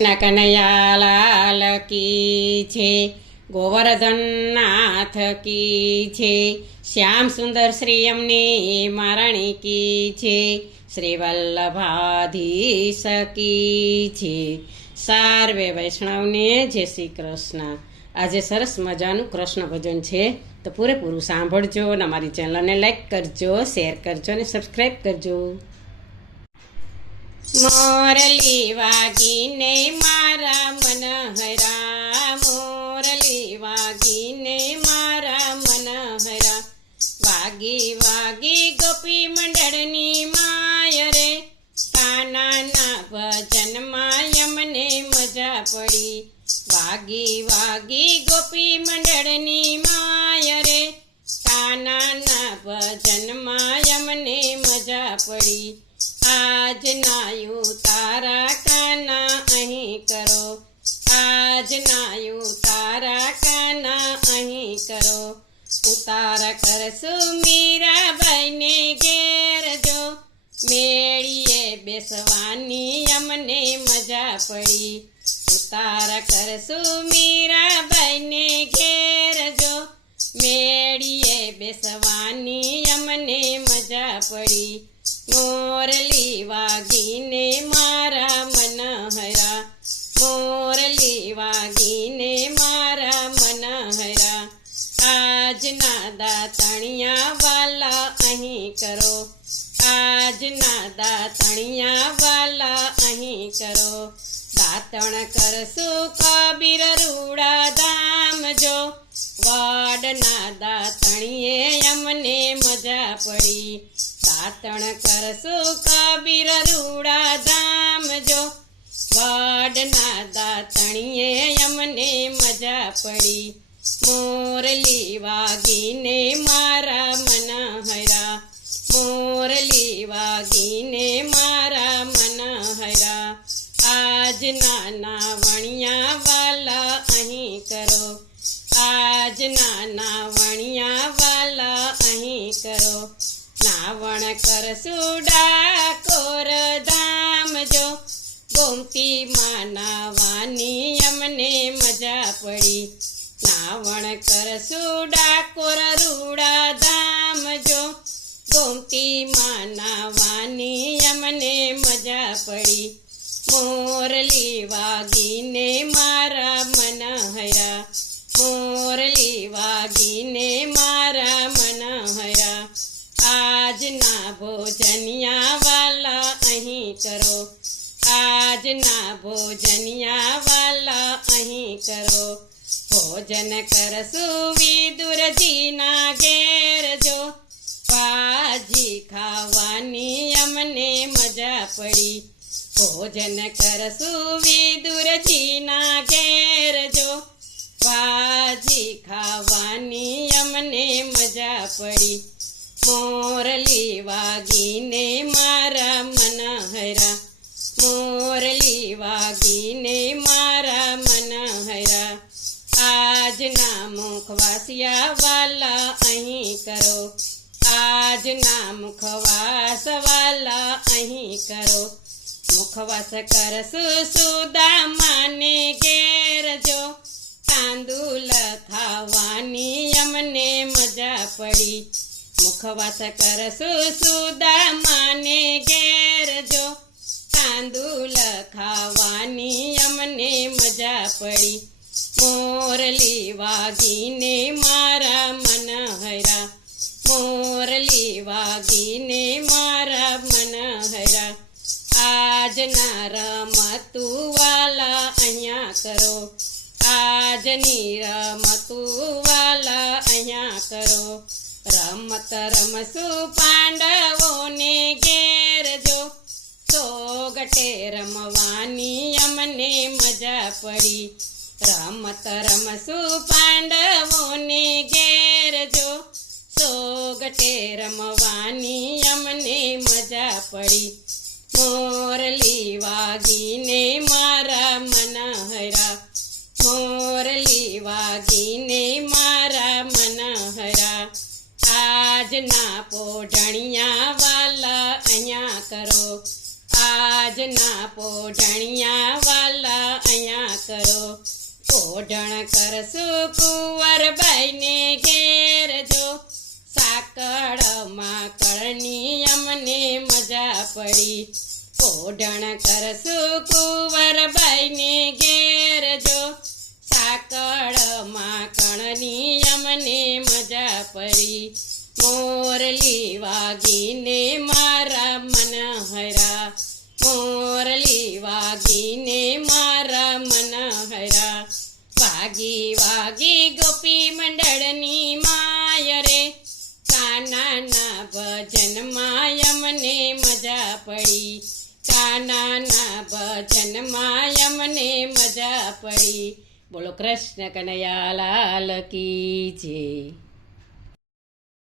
कन्हैया लाल की छे, गोवर्धन नाथ की छे, श्याम सुंदर श्री अमने महाराणी की छे, श्री वल्लभाधीश की छे। सार्वे वैष्णवने जय श्री कृष्ण। આજે સરસ મજાનું કૃષ્ણ ભજન છે, તો પૂરેપૂરું સાંભળજો અને અમારી ચેનલને લાઈક કરજો, શેર કરજો અને સબસ્ક્રાઈબ કરજો। મોરલી વાગીને મારા મન હરા, મોરલી વાગીને મારા મન હરા, વાગી વાગી ગોપી મંડળની માય રે, કાનાના ભજનમાં યમને મજા પડી, વાગી વાગી ગોપી મંડળની માય રે, કાનાના ભજનમાં યમને મજા પડી। आज नायु तारा काना अहीं करो, आज नायु तारा काना अहीं करो, उतारा करसु मीराबाई ने घेर जो, मेड़िए बेसवानी अमने मजा पड़ी, उतारा करसु मीराबाई ने घेर जो, मेड़िए बेसवानी अमने मजा पड़ी। मोरली वागीने मारा मन हरा, मोरली वागीने मारा मन हरा, आज नादा तणिया वाला अहीं करो, आज नादा तणिया वाला अहीं करो, दातण करसु कबीर रूड़ा धाम जो, वड नादा तणिए अमने मजा पड़ी, दातण करसु कबीर रूड़ा धाम जो, वड नादा तणिए अमने मजा पड़ी। मोरली वागीने मारा मन हरा, मोरली वागीने मारा मन हरा, आज नाना वणिया वाला अहीं करो, आज नाना वणिया वाला अहीं करो, नावण करसु डाकोर धाम जो, गोमती माना वानी अमने मजा पड़ी, नावण करसु डाकोर रूड़ा धाम जो, गोमती माना वानी अमने मजा पड़ी। मोरली वागीने मारा मन हरा, मोरली वागीने मारा मन हरा, आज ना भोजनिया वाला अहीं करो, आज ना भोजनिया वाला अहीं करो, भोजन करसु विदुर जी ना घेर जो, भाजी खावानी अमने मजा पड़ी, भोजन करसु विदुर जी ना घेर जो, भाजी खावानी अमने मजा पड़ी। मोरली वागीने मारा मन हरा, मोरली वागीने मारा मन हरा, आज ना मुखवासिया वाला अहीं करो, आज ना मुखवास वाला अहीं करो, मुखवास करसु सुदामा ने घेर जो, तांदूल खावानी अमने मजा पड़ी, मुखवास करसु सुदामा ने घेर जो, तांदूल खावानी अमने मजा पड़ी। मोरली वागीने मारा मन हरा, मोरली वागीने मारा मन हरा, आज ना रमतु वाला अहिया करो, आज नी रमतु वाला अहिया करो, रमत रमसु पांडवोने घेर जो, सोगटे रमवानी अमने मजा पड़ी, रमत रमसु पांडवोने घेर जो, सोगटे रमवानी अमने मजा पड़ी। मोरली वागीने मारा मन हरा, मोरली वागीने मारा मन हरा, आज ना पोढणिया वाला अहिया करो, आज ना पोढणिया वाला ઓઢણ કરશું કુંવરબાઈને ઘેર જો સાકળમાં કળની અમને મજા પડી ઓઢણ કરશું કુંવરબાઈને ઘેર જો સાકળમાં કળની અમને મજા પડી મોરલી વાગીને મારા મન હરા મોરલી વાગીને મારા મન હરા વાગી વાગી ગોપી મંડળની માય રે કાનાના ભજનમાં અમને મજા પડી કાનાના ભજનમાં અમને મજા પડી બોલો કૃષ્ણ કનૈયા લાલ કી જય